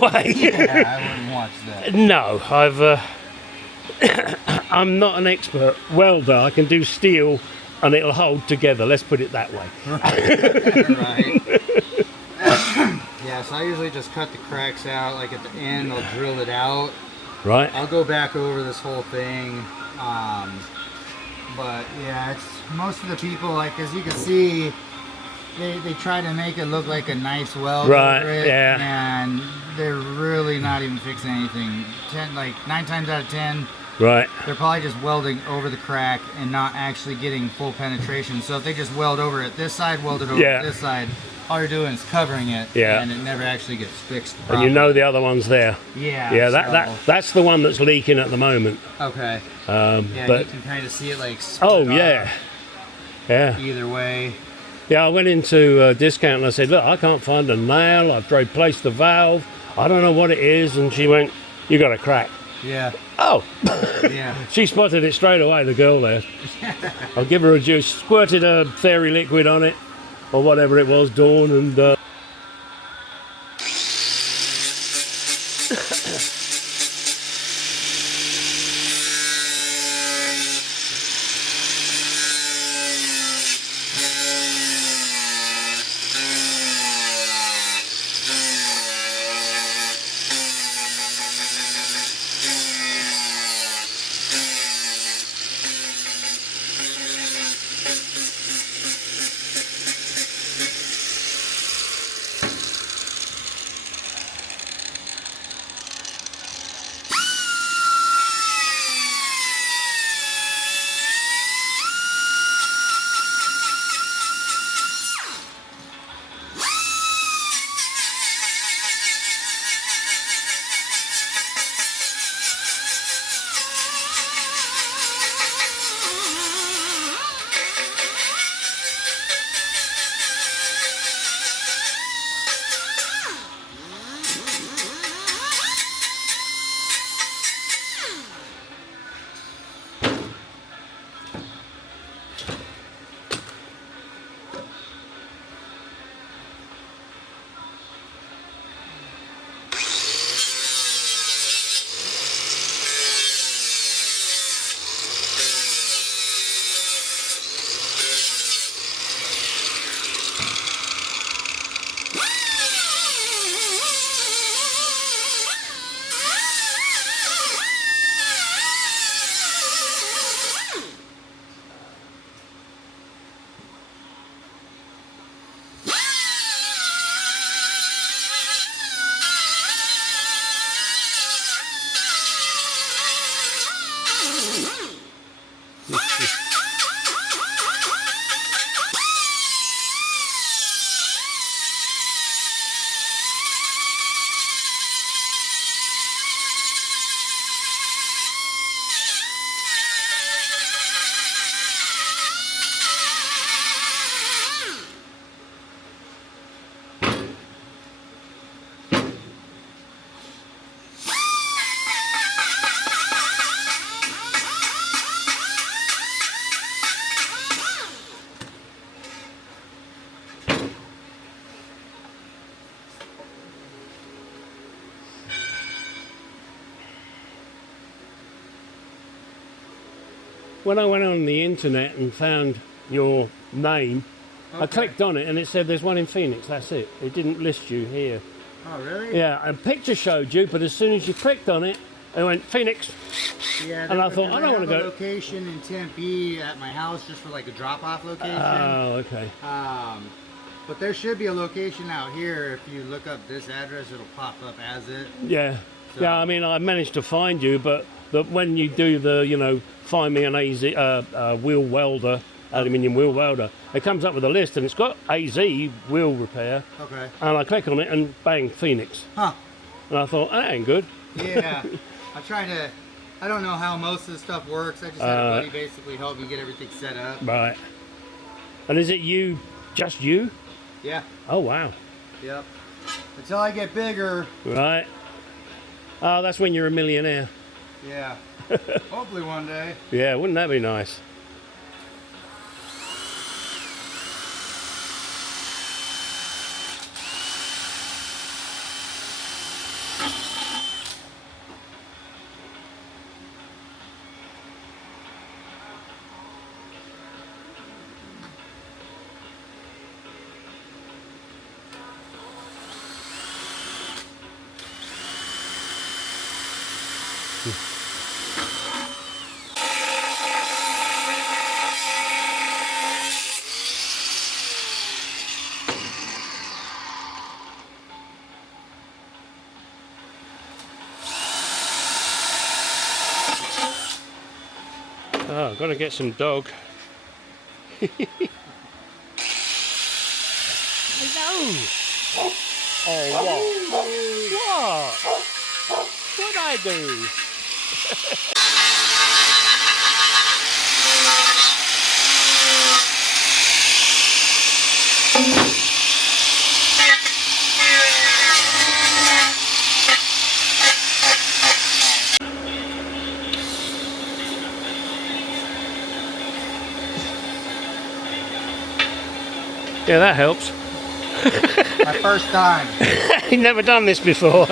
way. Yeah, I wouldn't watch that. No, I'm not an expert welder. I can do steel and it'll hold together, let's put it that way. Right. Yeah, so I usually just cut the cracks out, like at the end I'll drill it out. Right. I'll go back over this whole thing. But yeah, it's most of the people, like as you can see, they try to make it look like a nice weld Right, over it, yeah. and they're really not even fixing anything. 9 times out of 10, Right. they're probably just welding over the crack and not actually getting full penetration. So if they just weld over it this side, weld it over this side, all you're doing is covering it, and it never actually gets fixed properly. And you know the other one's there. Yeah. Yeah, that's the one that's leaking at the moment. Okay. Yeah, but you can kind of see it like split oh yeah. Yeah. Either way. Yeah, I went into a discount and I said, look, I can't find a nail. I've replaced the valve. I don't know what it is. And she went, you got a crack. Yeah. Oh. Yeah. She spotted it straight away, the girl there. I'll give her a juice. Squirted a fairy liquid on it, or whatever it was, Dawn, and... When I went on the internet and found your name, I clicked on it and it said there's one in Phoenix, that's it. It didn't list you here. Oh, really? Yeah, a picture showed you, but as soon as you clicked on it, it went Phoenix. Yeah, and I thought, I don't want to go. Location in Tempe at my house just for like a drop-off location. Oh, okay. But there should be a location out here. If you look up this address, it'll pop up as it. Yeah. So. Yeah, I mean, I managed to find you, but when you do the, find me an AZ wheel welder, aluminium wheel welder, it comes up with a list and it's got AZ wheel repair. Okay. And I click on it and bang, Phoenix. Huh. And I thought, that ain't good. Yeah. I don't know how most of the stuff works. I just had a buddy basically help me get everything set up. Right. And is it you, just you? Yeah. Oh, wow. Yep. Until I get bigger. Right. Oh, that's when you're a millionaire. Yeah. Hopefully one day. Yeah, wouldn't that be nice? Oh, I've got to get some dog. Hello. Oh, what? What'd I do? Yeah, that helps. My first time. You've never done this before.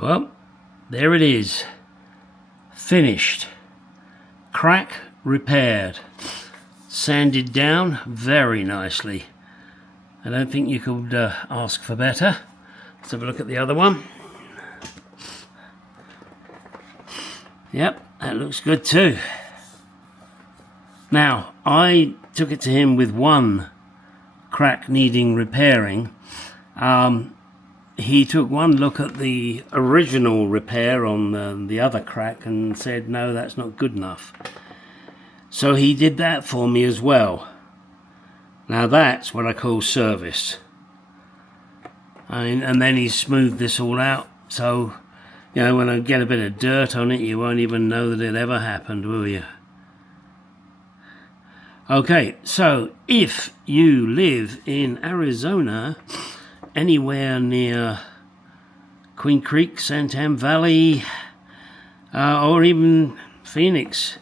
Well, there it is. Finished. Crack repaired. Sanded down very nicely. I don't think you could ask for better. Let's have a look at the other one. Yep, that looks good too. Now, I took it to him with one crack needing repairing. He took one look at the original repair on the other crack and said, no, that's not good enough. So he did that for me as well. Now that's what I call service. And then he smoothed this all out, so you know, when I get a bit of dirt on it, you won't even know that it ever happened, will you? Okay, so if you live in Arizona, anywhere near Queen Creek, Santam Valley, or even Phoenix,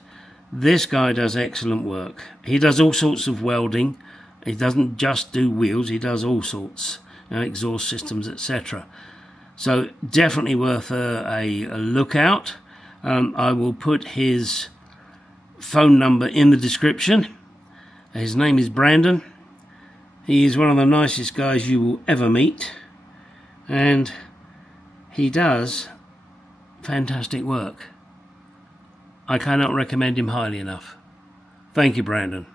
this guy does excellent work. He does all sorts of welding. He doesn't just do wheels, he does all sorts, you know, exhaust systems, etc. So definitely worth a look out. I will put his phone number in the description. His name is Brandon. He is one of the nicest guys you will ever meet, and he does fantastic work. I cannot recommend him highly enough. Thank you, Brandon.